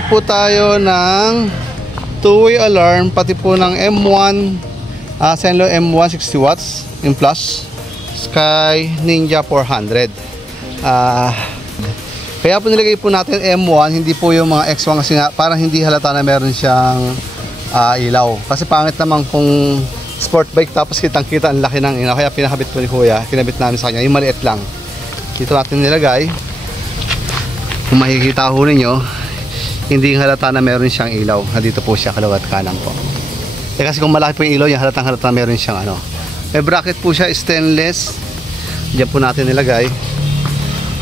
Nagkakabit po tayo ng two-way alarm, pati po ng M1 Senlo M1 60 watts in plus Sky Ninja 400. Kaya po nilagay po natin M1, hindi po yung mga X1 kasi nga parang hindi halata na meron siyang ilaw. Kasi pangit naman kung sport bike tapos kitang-kita ang laki ng ilaw. Kaya pinakabit po ni Kuya, kinabit namin sa kanya, yung maliit lang. Dito natin nilagay. Kung makikita ho ninyo, hindi halata na meron siyang ilaw. Dito po siya kaliwat kanan po. Kasi kung malaki po yung ilaw, yung halatang halata meron siyang ano. May bracket po siya, stainless. Diyan po natin nilagay.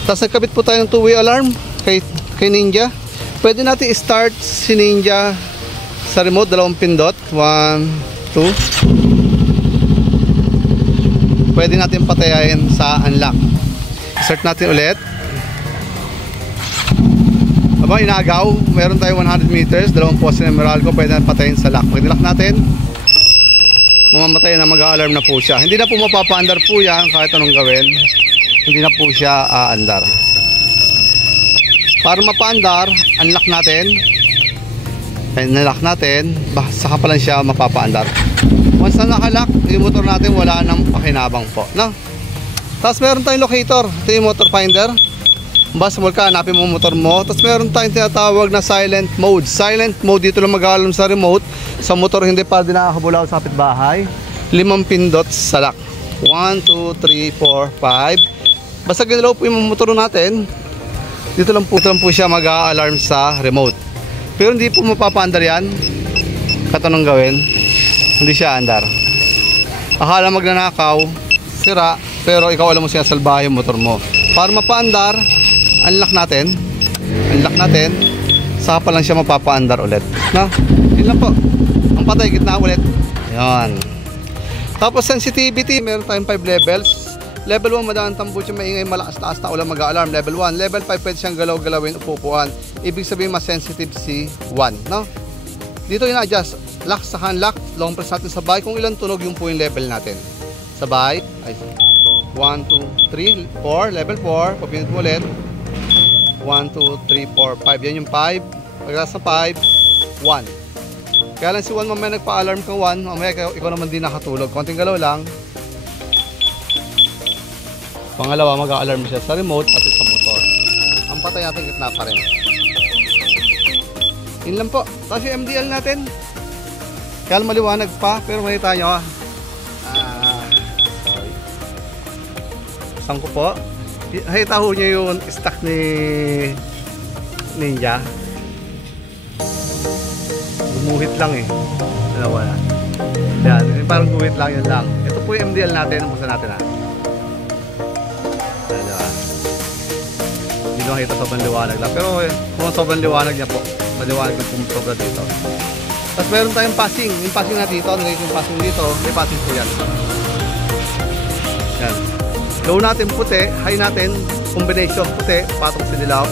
Tapos nagkabit po tayo ng two-way alarm kay Ninja. Pwede natin i-start si Ninja sa remote, dalawang pindot. 1, 2. Pwede natin patayin sa unlock. Start natin ulit. Habang inagaw, meron tayo 100 meters, dalawang poste ng Meralco, pwede natin patayin sa lock. Pag nilock natin, mamamatay na, mag-alarm na po siya. Hindi na po mapapaandar po yan kahit anong gawin. Hindi na po siya aandar. Para mapaandar, unlock natin. Nilock natin, saka pa lang siya mapapaandar. Once na nakalock, yung motor natin wala nang pakinabang po, no? Tapos meron tayong locator. Ito yung motor finder. Basta mo ka, hanapin mo motor mo. Tapos meron tayong tinatawag na silent mode. Silent mode, dito lang mag-alarm sa remote. Sa motor hindi pa din nakakabulaw sa kapitbahay. 5 pindot sa lock. 1, 2, 3, 4, 5. Basta ginalaw po yung motor natin, dito lang po siya mag-alarm sa remote. Pero hindi po mapapaandar yan. Katanong gawin, hindi siya andar. Akala magnanakaw, sira, pero ikaw alam mo siya salbahe yung motor mo. Para mapaandar, unlock natin, saka pa lang siya mapapaandar ulit, no? Yun lang po. Ang patay, gitna ulit. Ayan. Tapos sensitivity, meron tayong 5 levels. Level 1, madaan tambucho, maingay, malakas taas na ulang mag-alarm. Level 1. Level 5, pwede siyang galaw-galawin, upupuan. Ibig sabihin, mas sensitive si 1, no? Dito yung adjust, lock sa unlock, long press natin sabay. Kung ilang tunog, yung po yung level natin. Sabay, ay 1, 2, 3, 4, level 4, papinit mo ulit. 1, 2, 3, 4, 5. Yan yung 5. Pagkatapos sa 5, 1. Kaya lang si 1 mamaya nagpa-alarm ka 1. Mamaya ikaw naman din nakatulog. Konting galaw lang. Pangalawa, mag-a-alarm siya sa remote pati sa motor. Ang patay natin gitna pa rin. Yun lang po. Tapos yung MDL natin. Kaya maliwanag pa. Pero malita nyo. Sorry. Saan ko po? Nakita ho nyo yung stock ni Ninja. Gumuhit lang eh. Wala. Yan, parang guhit lang, yun lang. Ito po yung MDL natin. Umpisa natin ha. Hindi nakita sobrang liwanag lang. Pero kung sobrang liwanag niya po, maliwanag na kung sobra dito. Tapos meron tayong passing. Yung passing na dito, nilagay yung passing dito, may passing po yan. Yan. Low natin puti, high natin combination puti, patong sinilaw.